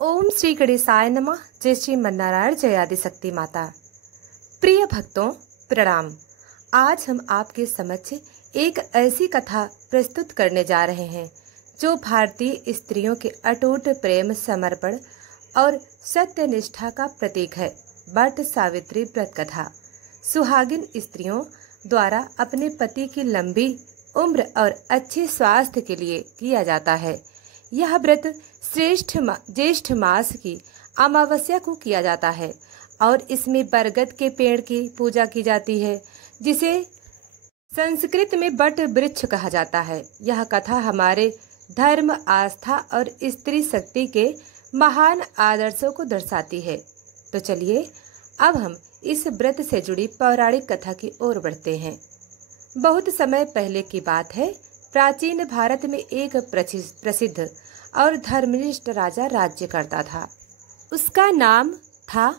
ओम श्री गणेशाय नमः। जय श्री मन्नारायण, जय आदिशक्ति माता। प्रिय भक्तों प्रणाम। आज हम आपके समक्ष एक ऐसी कथा प्रस्तुत करने जा रहे हैं जो भारतीय स्त्रियों के अटूट प्रेम, समर्पण और सत्यनिष्ठा का प्रतीक है। वट सावित्री व्रत कथा सुहागिन स्त्रियों द्वारा अपने पति की लंबी उम्र और अच्छे स्वास्थ्य के लिए किया जाता है। यह व्रत ज्येष्ठ मास की अमावस्या को किया जाता है और इसमें बरगद के पेड़ की पूजा की जाती है, जिसे संस्कृत में बट वृक्ष कहा जाता है। यह कथा हमारे धर्म, आस्था और स्त्री शक्ति के महान आदर्शों को दर्शाती है। तो चलिए अब हम इस व्रत से जुड़ी पौराणिक कथा की ओर बढ़ते हैं। बहुत समय पहले की बात है। प्राचीन भारत में एक प्रसिद्ध और धर्मनिष्ठ राजा राज्य करता था। उसका नाम था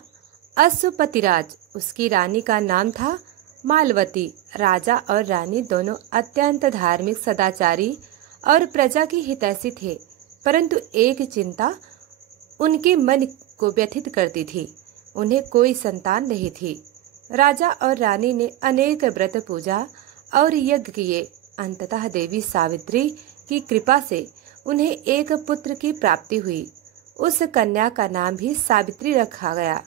अश्वपतिराज। उसकी रानी का नाम था मालवती। राजा और रानी दोनों अत्यंत धार्मिक, सदाचारी और प्रजा की हितैषी थे, परंतु एक चिंता उनके मन को व्यथित करती थी। उन्हें कोई संतान नहीं थी। राजा और रानी ने अनेक व्रत, पूजा और यज्ञ किए। अंततः देवी सावित्री की कृपा से उन्हें एक पुत्र की प्राप्ति हुई। उस कन्या का नाम भी सावित्री रखा गया।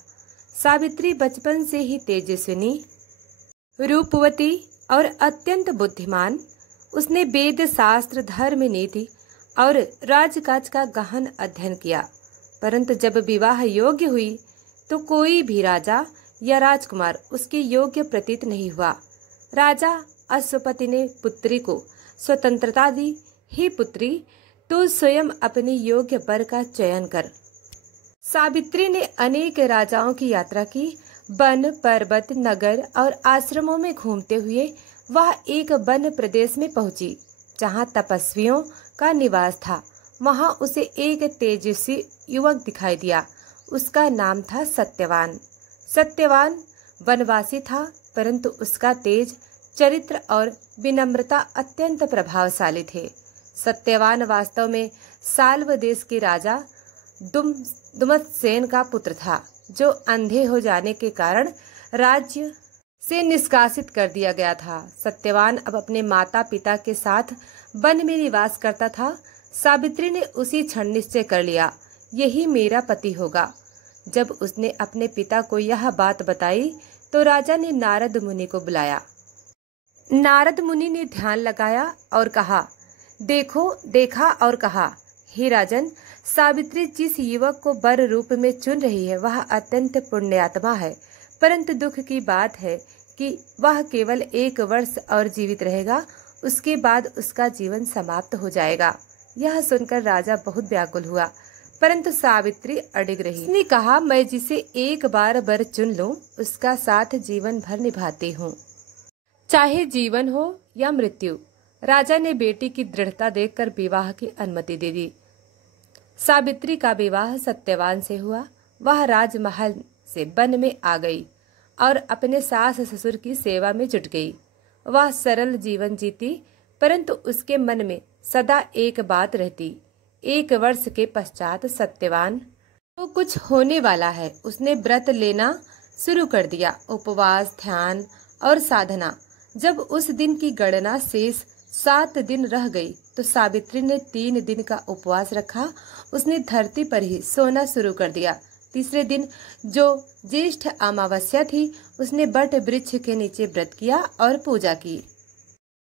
सावित्री बचपन से ही तेजस्विनी, रूपवती और अत्यंत बुद्धिमान। उसने वेद, शास्त्र, धर्म, नीति और राजकाज का गहन अध्ययन किया, परंतु जब विवाह योग्य हुई तो कोई भी राजा या राजकुमार उसके योग्य प्रतीत नहीं हुआ। राजा अश्वपति ने पुत्री को स्वतंत्रता दी। ही पुत्री, तू स्वयं अपने योग्य वर का चयन कर। सावित्री ने अनेक राजाओं की यात्रा की। वन, पर्वत, नगर और आश्रमों में घूमते हुए वह एक वन प्रदेश में पहुंची, जहां तपस्वियों का निवास था। वहां उसे एक तेजस्वी युवक दिखाई दिया। उसका नाम था सत्यवान। सत्यवान वनवासी था, परंतु उसका तेज, चरित्र और विनम्रता अत्यंत प्रभावशाली थे। सत्यवान वास्तव में साल्व देश के राजा दुमतसेन का पुत्र था, जो अंधे हो जाने के कारण राज्य से निष्कासित कर दिया गया था। सत्यवान अब अपने माता पिता के साथ वन में निवास करता था। सावित्री ने उसी क्षण निश्चय कर लिया, यही मेरा पति होगा। जब उसने अपने पिता को यह बात बताई तो राजा ने नारद मुनि को बुलाया। नारद मुनि ने ध्यान लगाया और कहा, देखा और कहा, हे राजन, सावित्री जिस युवक को वर रूप में चुन रही है वह अत्यंत पुण्यात्मा है, परंतु दुख की बात है कि वह केवल 1 वर्ष और जीवित रहेगा। उसके बाद उसका जीवन समाप्त हो जाएगा। यह सुनकर राजा बहुत व्याकुल हुआ, परंतु सावित्री अडिग रही। उसने कहा, मैं जिसे एक बार वर चुन लूं उसका साथ जीवन भर निभाती हूँ, चाहे जीवन हो या मृत्यु। राजा ने बेटी की दृढ़ता देखकर विवाह की अनुमति दे दी। सावित्री का विवाह सत्यवान से हुआ। वह राजमहल से वन में आ गई और अपने सास ससुर की सेवा में जुट गई। वह सरल जीवन जीती, परंतु उसके मन में सदा एक बात रहती। 1 वर्ष के पश्चात सत्यवान को कुछ होने वाला है। उसने व्रत लेना शुरू कर दिया, उपवास, ध्यान और साधना। जब उस दिन की गणना शेष 7 दिन रह गई तो सावित्री ने 3 दिन का उपवास रखा। उसने धरती पर ही सोना शुरू कर दिया। तीसरे दिन, जो ज्येष्ठ अमावस्या थी, उसने बट वृक्ष के नीचे व्रत किया और पूजा की।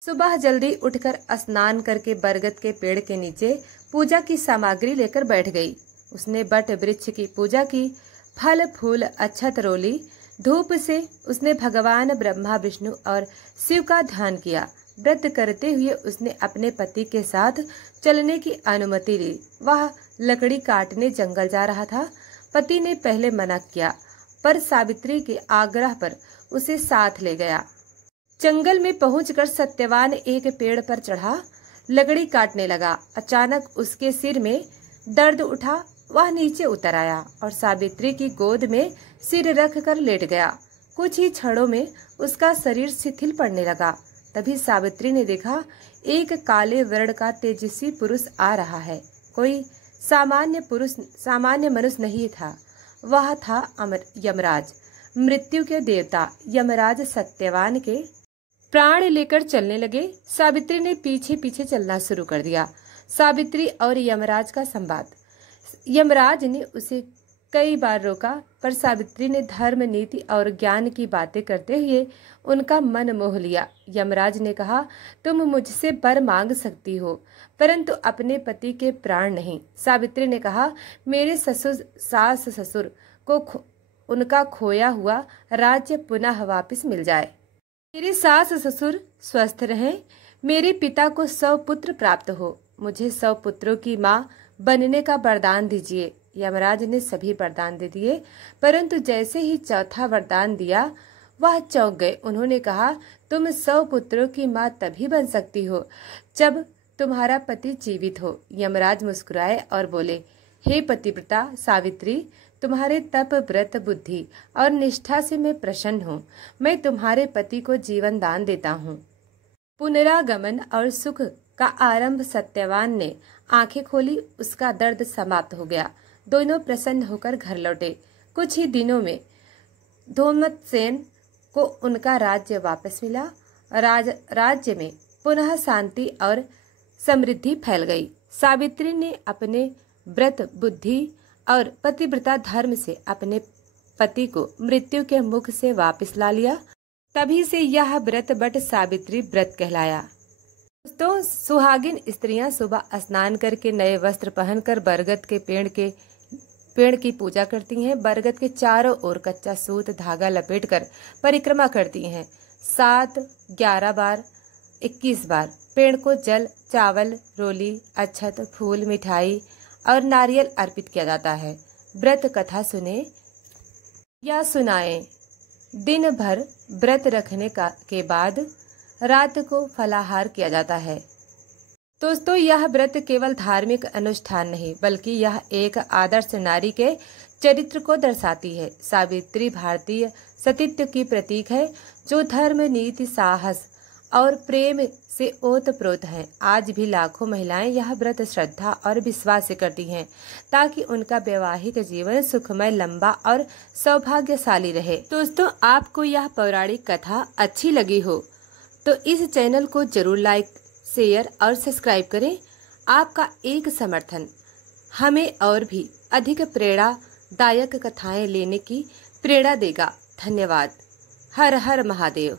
सुबह जल्दी उठकर स्नान करके बरगद के पेड़ के नीचे पूजा की सामग्री लेकर बैठ गई। उसने बट वृक्ष की पूजा की। फल, फूल, अक्षत रोली। धूप से उसने भगवान ब्रह्मा, विष्णु और शिव का ध्यान किया। व्रत करते हुए उसने अपने पति के साथ चलने की अनुमति ली। वह लकड़ी काटने जंगल जा रहा था। पति ने पहले मना किया, पर सावित्री के आग्रह पर उसे साथ ले गया। जंगल में पहुंचकर सत्यवान एक पेड़ पर चढ़ा, लकड़ी काटने लगा। अचानक उसके सिर में दर्द उठा। वह नीचे उतर आया और सावित्री की गोद में सिर रखकर लेट गया। कुछ ही क्षणों में उसका शरीर शिथिल पड़ने लगा। तभी सावित्री ने देखा, एक काले वर्ण का तेजस्वी पुरुष आ रहा है। कोई सामान्य मनुष्य नहीं था, वह था यमराज, मृत्यु के देवता। यमराज सत्यवान के प्राण लेकर चलने लगे। सावित्री ने पीछे पीछे चलना शुरू कर दिया। सावित्री और यमराज का संवाद। यमराज ने उसे कई बार रोका, पर सावित्री ने धर्म, नीति और ज्ञान की बातें करते हुए उनका मन मोह लिया। यमराज ने कहा, तुम मुझसे वर मांग सकती हो, परंतु अपने पति के प्राण नहीं। सावित्री ने कहा, मेरे सास ससुर को उनका खोया हुआ राज्य पुनः वापस मिल जाए, मेरे सास ससुर स्वस्थ रहें, मेरे पिता को 100 पुत्र प्राप्त हो, मुझे 100 पुत्रों की माँ बनने का वरदान दीजिए। यमराज ने सभी वरदान दे दिए, परंतु जैसे ही चौथा वरदान दिया वह चौंक गए। उन्होंने कहा, तुम 100 पुत्रों की माँ तभी बन सकती हो जब तुम्हारा पति जीवित हो। यमराज मुस्कुराए और बोले, हे पतिव्रता सावित्री, तुम्हारे तप, व्रत, बुद्धि और निष्ठा से मैं प्रसन्न हूँ। मैं तुम्हारे पति को जीवन दान देता हूँ। पुनरागमन और सुख का आरंभ। सत्यवान ने आंखें खोली, उसका दर्द समाप्त हो गया। दोनों प्रसन्न होकर घर लौटे। कुछ ही दिनों में धूमतसेन को उनका राज्य वापस मिला। राज्य में पुनः शांति और समृद्धि फैल गई। सावित्री ने अपने व्रत, बुद्धि और पतिव्रता धर्म से अपने पति को मृत्यु के मुख से वापस ला लिया। तभी से यह व्रत बट सावित्री व्रत कहलाया। दोस्तों, सुहागिन स्त्रियां सुबह स्नान करके नए वस्त्र पहनकर बरगद के पेड़ की पूजा करती हैं। बरगद के चारों ओर कच्चा सूत धागा लपेटकर परिक्रमा करती हैं। 7, 11 बार, 21 बार पेड़ को जल, चावल, रोली, अक्षत, फूल, मिठाई और नारियल अर्पित किया जाता है। व्रत कथा सुने या सुनाएं। दिन भर व्रत रखने के बाद रात को फलाहार किया जाता है। दोस्तों, यह व्रत केवल धार्मिक अनुष्ठान नहीं, बल्कि यह एक आदर्श नारी के चरित्र को दर्शाती है। सावित्री भारतीय सतीत्व की प्रतीक है, जो धर्म, नीति, साहस और प्रेम से ओतप्रोत हैं। आज भी लाखों महिलाएं यह व्रत श्रद्धा और विश्वास से करती हैं, ताकि उनका वैवाहिक जीवन सुखमय, लंबा और सौभाग्यशाली रहे। दोस्तों, आपको यह पौराणिक कथा अच्छी लगी हो तो इस चैनल को जरूर लाइक, शेयर और सब्सक्राइब करें। आपका एक समर्थन हमें और भी अधिक प्रेरणादायक कथाएं लेने की प्रेरणा देगा। धन्यवाद। हर हर महादेव।